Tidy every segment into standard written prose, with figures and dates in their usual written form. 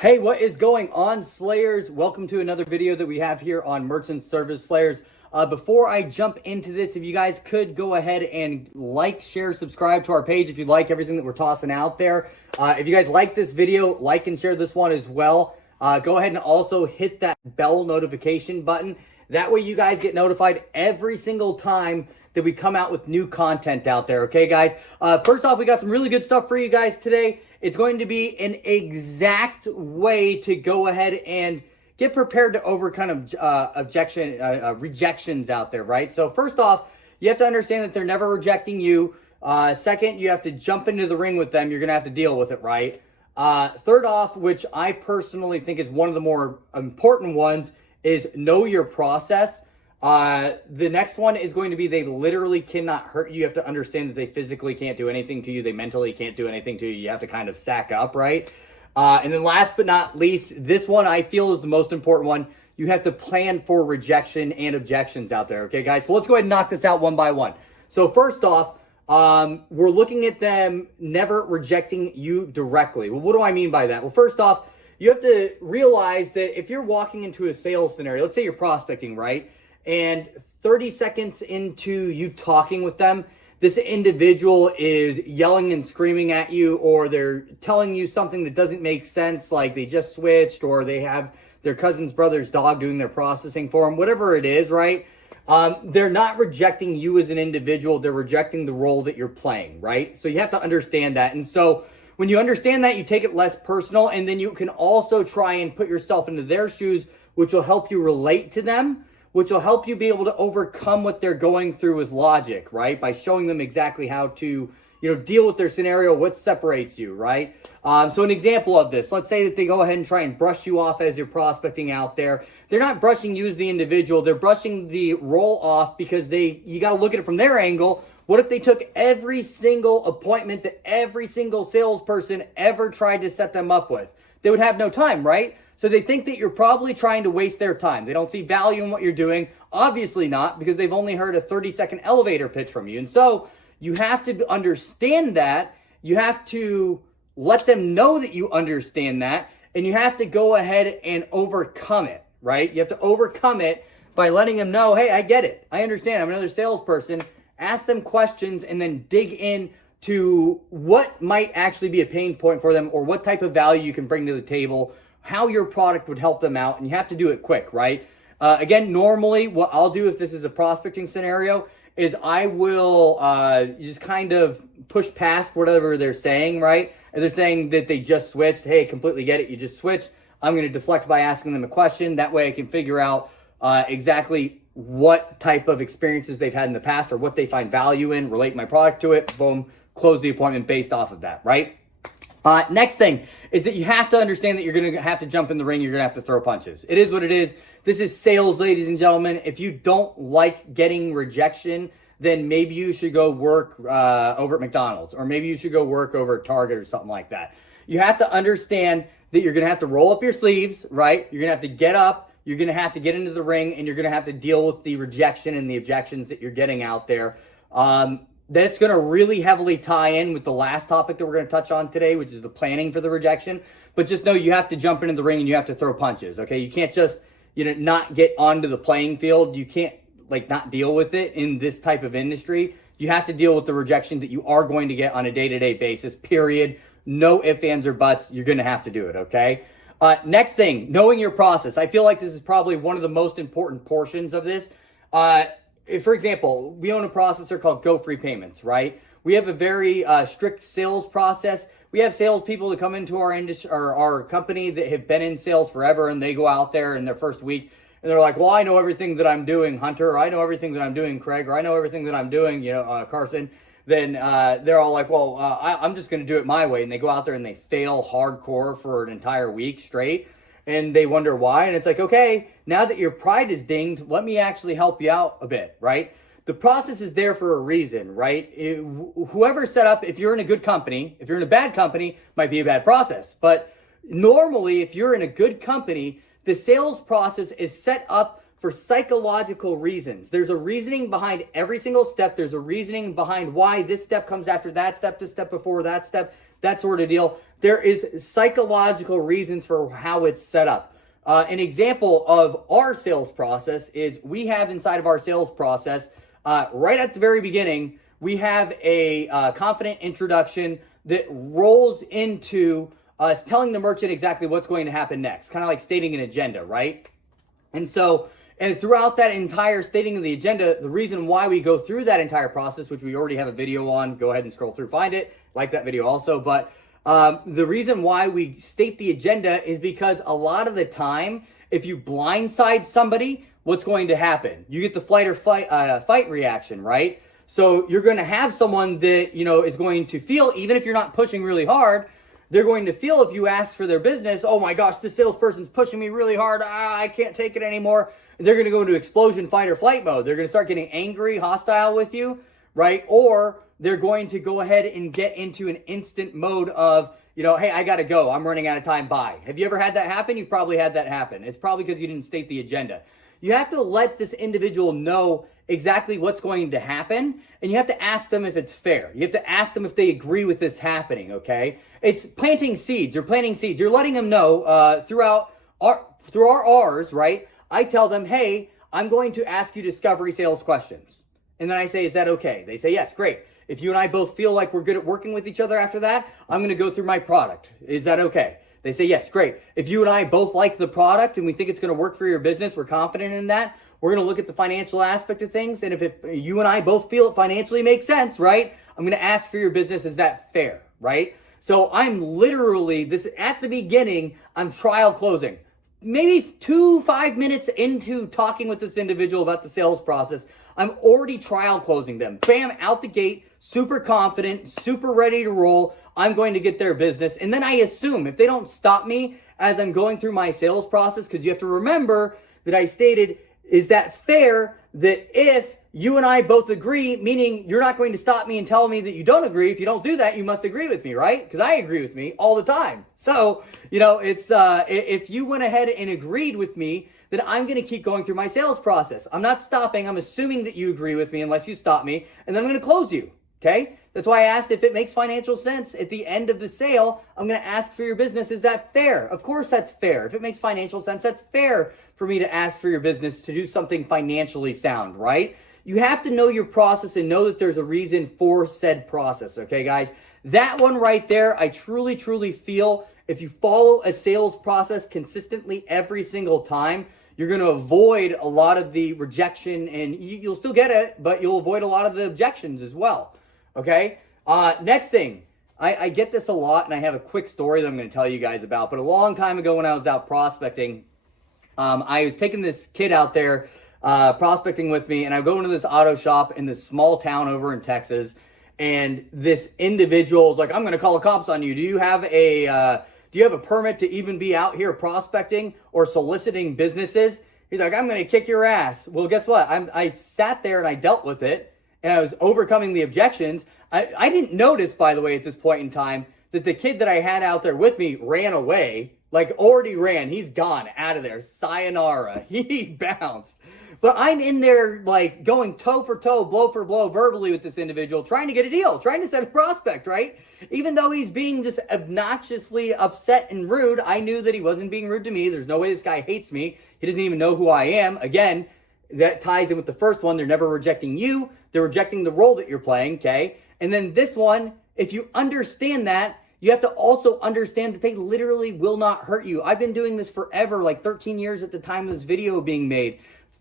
Hey, what is going on, Slayers? Welcome to another video that we have here on Merchant Service Slayers. Before I jump into this, if you guys could go ahead and like, share, subscribe to our page if you like everything that we're tossing out there. If you guys like this video, like and share this one as well. Go ahead and also hit that bell notification button. That way you guys get notified every single time that we come out with new content out there. Okay, guys? First off, we got some really good stuff for you guys today. It's going to be an exact way to go ahead and get prepared to overcome rejections out there, right? So first off, you have to understand that they're never rejecting you. Second, you have to jump into the ring with them. You're going to have to deal with it, right? Third off, which I personally think is one of the more important ones, is know your process. The next one is going to be they literally cannot hurt you. You have to understand that they physically can't do anything to you. They mentally can't do anything to you. You have to kind of sack up, right? And then last but not least, this one I feel is the most important one. You have to plan for rejection and objections out there. Okay, guys? So let's go ahead and knock this out one by one. So first off, we're looking at them never rejecting you directly. Well, what do I mean by that? Well, first off, you have to realize that if you're walking into a sales scenario, let's say you're prospecting, right? And 30 seconds into you talking with them, this individual is yelling and screaming at you, or they're telling you something that doesn't make sense, like they just switched, or they have their cousin's brother's dog doing their processing for them, whatever it is, right? They're not rejecting you as an individual. They're rejecting the role that you're playing, right? So you have to understand that. And so when you understand that, you take it less personal, and then you can also try and put yourself into their shoes, which will help you relate to them, which will help you be able to overcome what they're going through with logic, right? By showing them exactly how to, deal with their scenario, what separates you, right? So an example of this, let's say that they go ahead and try and brush you off as you're prospecting out there. They're not brushing you as the individual. They're brushing the role off because you got to look at it from their angle. What if they took every single appointment that every single salesperson ever tried to set them up with? They would have no time, right? So they think that you're probably trying to waste their time. They don't see value in what you're doing. Obviously not, because they've only heard a 30-second elevator pitch from you. And so you have to understand that. You have to let them know that you understand that. And you have to go ahead and overcome it, right? You have to overcome it by letting them know, hey, I get it. I understand. I'm another salesperson. Ask them questions and then dig in to what might actually be a pain point for them, or what type of value you can bring to the table, how your product would help them out, and you have to do it quick, right? Again, normally what I'll do if this is a prospecting scenario is I will just kind of push past whatever they're saying, right? If they're saying that they just switched, hey, completely get it, you just switched. I'm going to deflect by asking them a question. That way I can figure out exactly what type of experiences they've had in the past, or what they find value in, relate my product to it, boom, close the appointment based off of that, right? Next thing is that you have to understand that you're going to have to jump in the ring. You're going to have to throw punches. It is what it is. This is sales, ladies and gentlemen. If you don't like getting rejection, then maybe you should go work over at McDonald's, or maybe you should go work over at Target or something like that. You have to understand that you're going to have to roll up your sleeves, right? You're going to have to get up. You're going to have to get into the ring, and you're going to have to deal with the rejection and the objections that you're getting out there. That's going to really heavily tie in with the last topic that we're going to touch on today, which is the planning for the rejection. But just know you have to jump into the ring and you have to throw punches, okay? You can't just, not get onto the playing field. You can't, not deal with it in this type of industry. You have to deal with the rejection that you are going to get on a day-to-day basis, period. No ifs, ands, or buts. You're going to have to do it, okay? Next thing, knowing your process. I feel like this is probably one of the most important portions of this. For example, we own a processor called Go Free Payments, right? We have a very strict sales process. We have salespeople that come into our industry, or our company, that have been in sales forever, and they go out there in their first week and they're like, well, I know everything that I'm doing, Hunter, or I know everything that I'm doing, Craig, or I know everything that I'm doing, Carson. Then they're all like, well, I'm just going to do it my way. And they go out there and they fail hardcore for an entire week straight. And they wonder why. And it's like, okay, now that your pride is dinged, let me actually help you out a bit, right? The process is there for a reason, right? Whoever set up, if you're in a good company, if you're in a bad company, might be a bad process. But normally, if you're in a good company, the sales process is set up for psychological reasons. There's a reasoning behind every single step. There's a reasoning behind why this step comes after that step, this step before that step. that sort of deal. There is psychological reasons for how it's set up. An example of our sales process is we have inside of our sales process, right at the very beginning, we have a confident introduction that rolls into us telling the merchant exactly what's going to happen next, kind of like stating an agenda, right? And throughout that entire stating of the agenda, the reason why we go through that entire process, which we already have a video on, go ahead and scroll through, find it, like that video also, but the reason why we state the agenda is because a lot of the time, if you blindside somebody, what's going to happen? You get the flight or fight reaction, right? So you're going to have someone that, is going to feel, even if you're not pushing really hard, they're going to feel if you ask for their business, oh my gosh, this salesperson's pushing me really hard. I can't take it anymore. They're going to go into explosion fight or flight mode. They're going to start getting angry, hostile with you, right? Or they're going to go ahead and get into an instant mode of, hey, I got to go. I'm running out of time. Bye. Have you ever had that happen? You've probably had that happen. It's probably because you didn't state the agenda. You have to let this individual know exactly what's going to happen, and you have to ask them if it's fair. You have to ask them if they agree with this happening, okay? It's planting seeds. You're planting seeds. You're letting them know through our R's, right? I tell them, hey, I'm going to ask you discovery sales questions. And then I say, is that okay? They say, yes, great. If you and I both feel like we're good at working with each other after that, I'm going to go through my product. Is that okay? They say, yes, great. If you and I both like the product and we think it's going to work for your business, we're confident in that, we're going to look at the financial aspect of things. And if you and I both feel it financially makes sense, right? I'm going to ask for your business. Is that fair, right? So I'm literally, at the beginning, I'm trial closing. Maybe 5 minutes into talking with this individual about the sales process, I'm already trial closing them. Bam, out the gate, super confident, super ready to roll. I'm going to get their business. And then I assume if they don't stop me as I'm going through my sales process, because you have to remember that I stated, is that fair that if you and I both agree, meaning you're not going to stop me and tell me that you don't agree. If you don't do that, you must agree with me, right? Because I agree with me all the time. So, it's if you went ahead and agreed with me, then I'm going to keep going through my sales process. I'm not stopping. I'm assuming that you agree with me unless you stop me, and then I'm going to close you, okay? That's why I asked if it makes financial sense. At the end of the sale, I'm going to ask for your business. Is that fair? Of course that's fair. If it makes financial sense, that's fair for me to ask for your business to do something financially sound, right? You have to know your process and know that there's a reason for said process, okay, guys? That one right there, I truly, truly feel if you follow a sales process consistently every single time, you're going to avoid a lot of the rejection, and you'll still get it, but you'll avoid a lot of the objections as well, okay? Next thing, I get this a lot, and I have a quick story that I'm going to tell you guys about, but a long time ago when I was out prospecting, I was taking this kid out there prospecting with me, and I go into this auto shop in this small town over in Texas, and this individual is like, I'm going to call the cops on you. Do you have a permit to even be out here prospecting or soliciting businesses? He's like, I'm going to kick your ass. Well, guess what? I sat there and I dealt with it, and I was overcoming the objections. I didn't notice, by the way, at this point in time, that the kid that I had out there with me ran away, like already ran. He's gone out of there. Sayonara. He bounced. But I'm in there like going toe for toe, blow for blow verbally with this individual, trying to get a deal, trying to set a prospect, right? Even though he's being just obnoxiously upset and rude, I knew that he wasn't being rude to me. There's no way this guy hates me. He doesn't even know who I am. Again, that ties in with the first one. They're never rejecting you. They're rejecting the role that you're playing, okay? And then this one, if you understand that, you have to also understand that they literally will not hurt you. I've been doing this forever, like 13 years at the time of this video being made.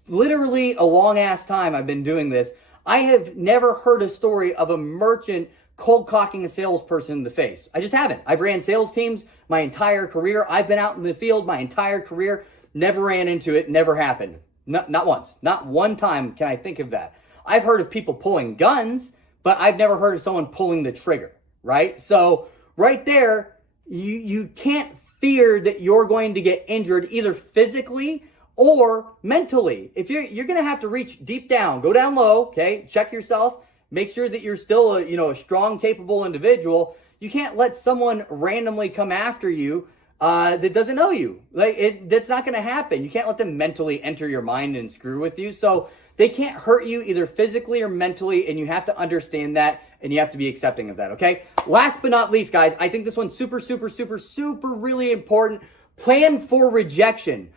Literally a long ass time I've been doing this. I have never heard a story of a merchant cold cocking a salesperson in the face. I just haven't. I've ran sales teams my entire career. I've been out in the field my entire career. Never ran into it. Never happened. Not once. Not one time can I think of that. I've heard of people pulling guns, but I've never heard of someone pulling the trigger, right? So right there, you can't fear that you're going to get injured either physically or mentally. If you're going to have to reach deep down, go down low, okay? Check yourself. Make sure that you're still a strong, capable individual. You can't let someone randomly come after you that doesn't know you. That's not going to happen. You can't let them mentally enter your mind and screw with you. So they can't hurt you either physically or mentally, and you have to understand that, and you have to be accepting of that, okay? Last but not least, guys, I think this one's super really important. Plan for rejection.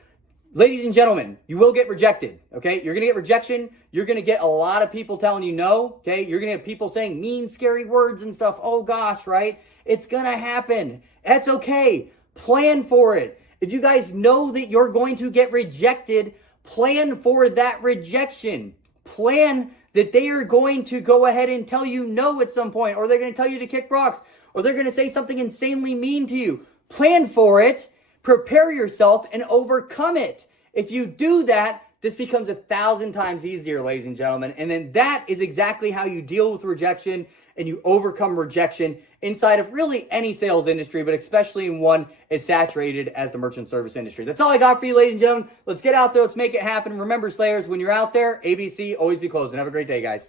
Ladies and gentlemen, you will get rejected, okay? You're going to get rejection. You're going to get a lot of people telling you no, okay? You're going to have people saying mean, scary words and stuff. Oh, gosh, right? It's going to happen. That's okay. Plan for it. If you guys know that you're going to get rejected, plan for that rejection. Plan that they are going to go ahead and tell you no at some point, or they're going to tell you to kick rocks, or they're going to say something insanely mean to you. Plan for it. Prepare yourself and overcome it. If you do that, this becomes 1,000 times easier, ladies and gentlemen. And then that is exactly how you deal with rejection and you overcome rejection inside of really any sales industry, but especially in one as saturated as the merchant service industry. That's all I got for you, ladies and gentlemen. Let's get out there. Let's make it happen. Remember, Slayers, when you're out there, ABC, always be closed. And have a great day, guys.